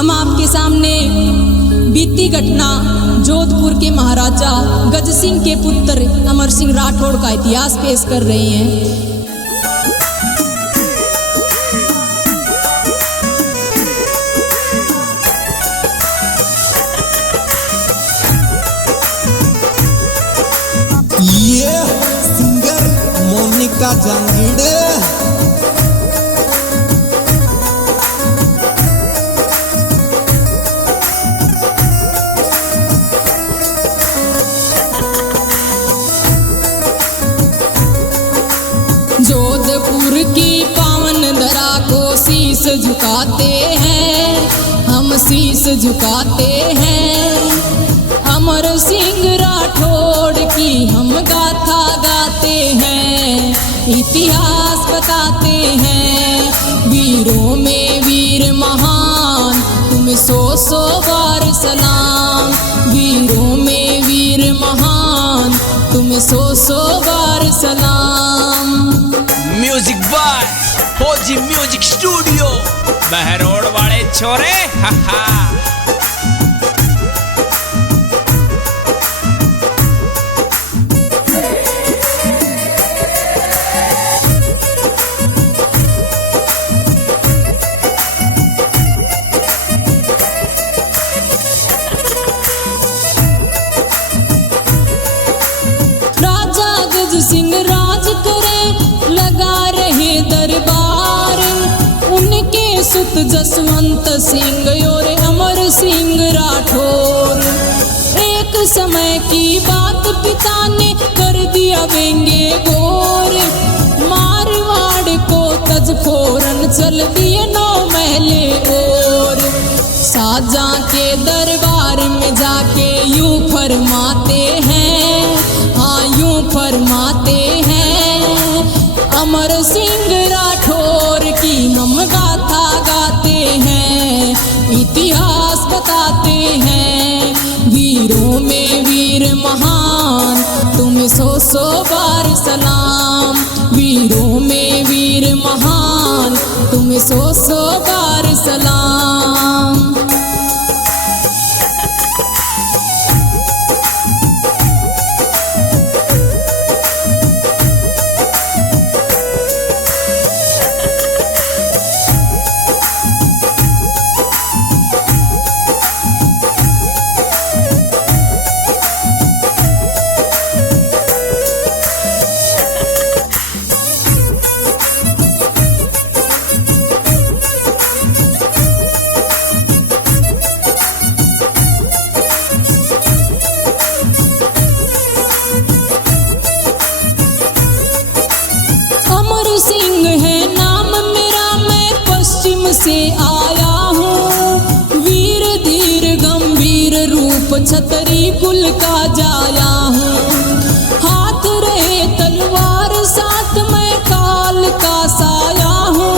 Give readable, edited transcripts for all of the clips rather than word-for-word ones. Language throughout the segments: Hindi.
हम आपके सामने बीती घटना जोधपुर के महाराजा गज सिंह के पुत्र अमर सिंह राठौड़ का इतिहास पेश कर रहे हैं। ये सिंगर मोनिका जांगीड़े जोधपुर की पावन धरा को शीश झुकाते हैं, हम शीश झुकाते हैं। अमर सिंह राठौड़ की हम गाथा गाते हैं, इतिहास बताते हैं। वीरों में वीर महान, तुम्हें सौ सौ बार सलाम। वीरों में वीर महान, तुम्हें सौ सौ बार सलाम। म्यूजिक बाय फौजी म्यूजिक स्टूडियो बहरोड वाले छोरे। राजा गज सिंह राज करे, लगा रहे दरबार। उनके सुत जसवंत सिंह और अमर सिंह राठौर। एक समय की बात पिता ने कर दिया व्यंग्य घोर। मारवाड़ को तज फोरन चल दिए 9 महले और। शाहजहां के दरबार में जाके यूं फरमाते हैं, हाँ यूं फरमाते हैं। अमर सिंह राठौर की हम गाथा गाते हैं, इतिहास बताते हैं। वीरों में वीर महान, तुम्हें सौ सौ बार सलाम। वीरों में वीर महान, तुम्हें सौ सौ बार सलाम। सिंह है नाम मेरा, मैं पश्चिम से आया हूँ। वीर धीर गंभीर रूप छतरी कुल का जाया हूँ। हाथ रहे तलवार साथ मैं काल का साया हूँ।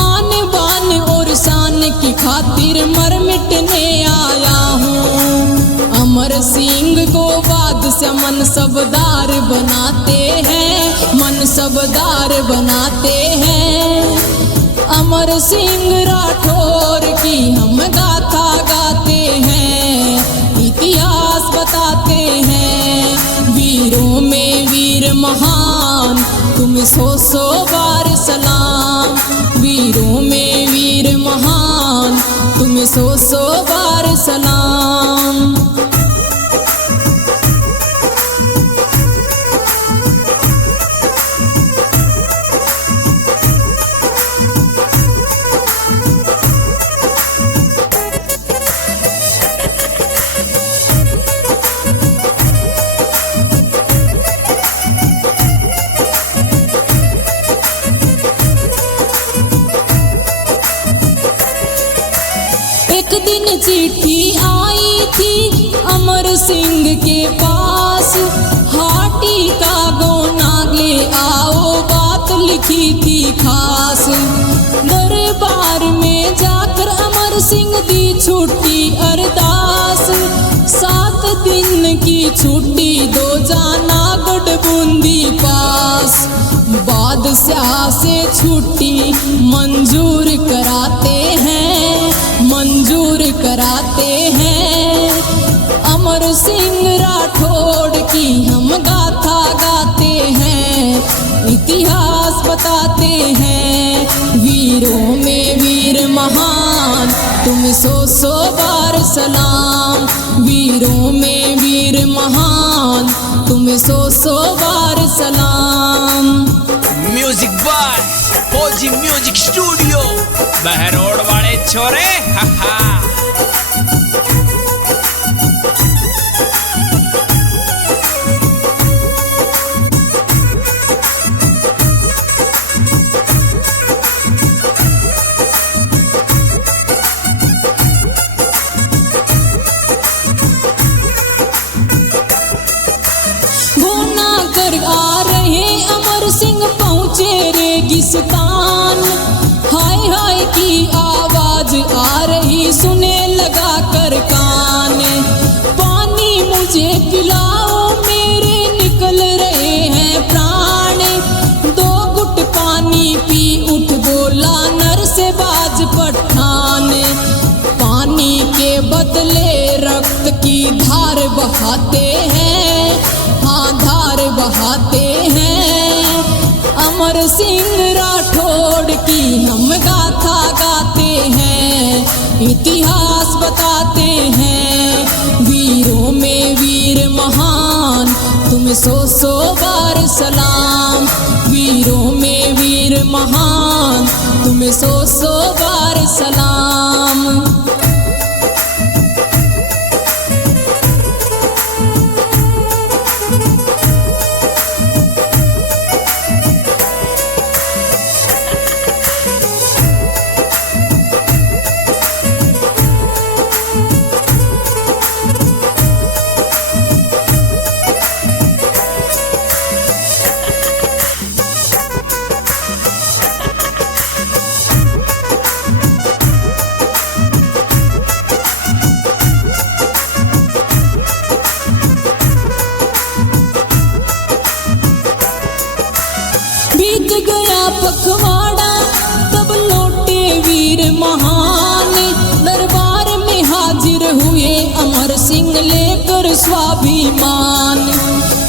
आन बान और शान की खातिर मर मिटने आया हूँ। अमर सिंह को बादशाह मनसबदार बनाते हैं, मनसबदार बनाते हैं। अमर सिंह राठौर की हम गाथा गाते हैं, इतिहास बताते हैं। वीरों में वीर महान, तुम्हें सौ सौ बार सलाम। वीरों में वीर महान, तुम्हें सौ सौ बार सलाम। एक दिन चिट्ठी आई थी अमर सिंह के पास। हाटी का गोना ले आओ, बात लिखी थी खास। दरबार में जाकर अमर सिंह दी छुट्टी अरदास। 7 दिन की छुट्टी दो जाना गढ़ बूंदी पास। बादशाह से छुट्टी मंजूर कराते हैं, मंजूर इतिहास बताते हैं। वीरों में वीर महान, तुम्हें सौ बार सलाम। वीरों में वीर महान, तुम्हें सौ बार सलाम। म्यूजिक बाय फौजी म्यूजिक स्टूडियो, बहरोड वाले छोरे। हा आ रहे अमर सिंह पहुँचे रेगिस्तान। हाय हाय की आवाज आ रही सुने लगा कर कान। पानी मुझे पिलाओ मेरे निकल रहे हैं प्राण। 2 घुट पानी पी उठ बोला नर से बाज पठान। पानी के बदले रक्त की धार बहाते हैं, हाँ धार बहाते हैं। अमर सिंह राठौड़ की हम गाथा गाते हैं, इतिहास बताते हैं। वीरों में वीर महान, तुम्हें सौ बार सलाम। वीरों में वीर महान, तुम्हें सौ बार सलाम। बीत गया पखवाड़ा तब लौटे वीर महान। दरबार में हाजिर हुए अमर सिंह लेकर स्वाभिमान।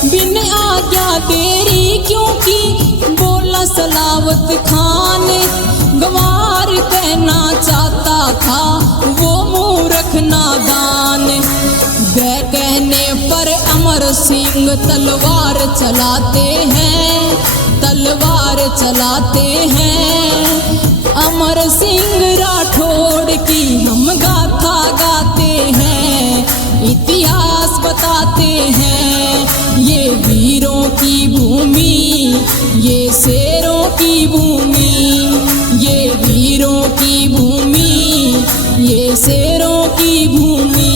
बिन आज्ञा देरी क्योंकि बोला सलावत खान। गंवार कहना चाहता था वो मूर्ख नादान। वह कहने पर अमर सिंह तलवार चलाते हैं, तलवार चलाते हैं। अमर सिंह राठौड़ की हम गाथा गाते हैं, इतिहास बताते हैं। ये वीरों की भूमि, ये शेरों की भूमि। ये वीरों की भूमि, ये शेरों की भूमि।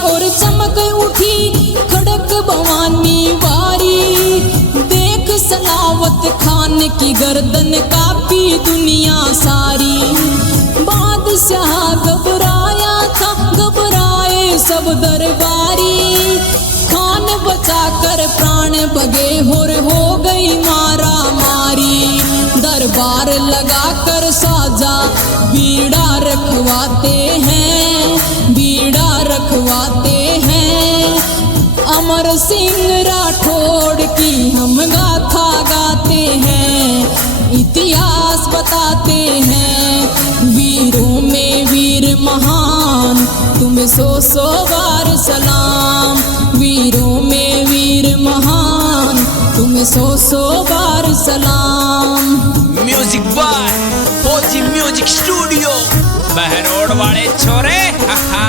और चमक उठी खड़क भवानी वारी। देख सलावत खान की गर्दन कापी दुनिया सारी। बादशाह घबराया था, घबराए सब दरबारी। खान बचाकर प्राण बगे होर हो गई मारा मारी। दरबार लगाकर साजा बीड़ा रखवाते हैं, बीड़ा रखवाते हैं। अमर सिंह राठौड़ की हम गाथा गाते हैं, इतिहास बताते हैं। वीरों में वीर महान, तुम्हें सौ बार सलाम। वीरों में वीर महान, तुम्हें सौ बार सलाम। म्यूजिक बाय फौजी म्यूजिक स्टूडियो, बहरोड वाले छोरे। हा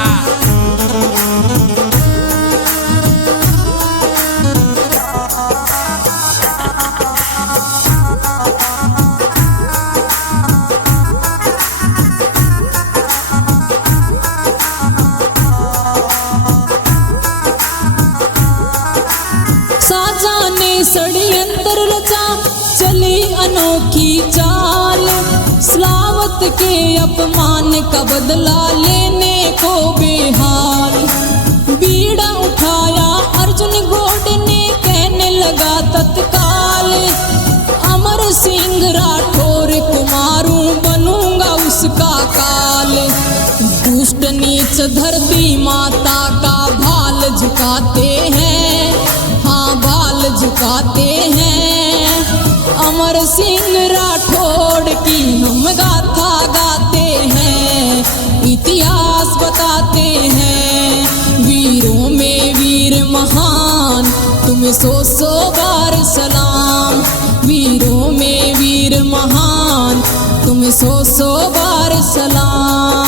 षड्यंत्र रचा चली अनोखी चाल। सलावत भारत के अपमान का बदला लेने को बेहाल। बीड़ा उठाया अर्जुन घोड़ ने, कहने लगा तत्काल, अमर सिंह राठौर को मारूं, बनूंगा उसका काल। दुष्ट नीच धरती माता का भाल झुकाते हैं, हाँ भाल झुकाते हैं। अमर सिंह राठौड़ की हम गाथा गाते हैं, इतिहास बताते हैं। वीरों में वीर महान, तुम्हें सौ बार सलाम। वीरों में वीर महान, तुम्हें सौ बार सलाम।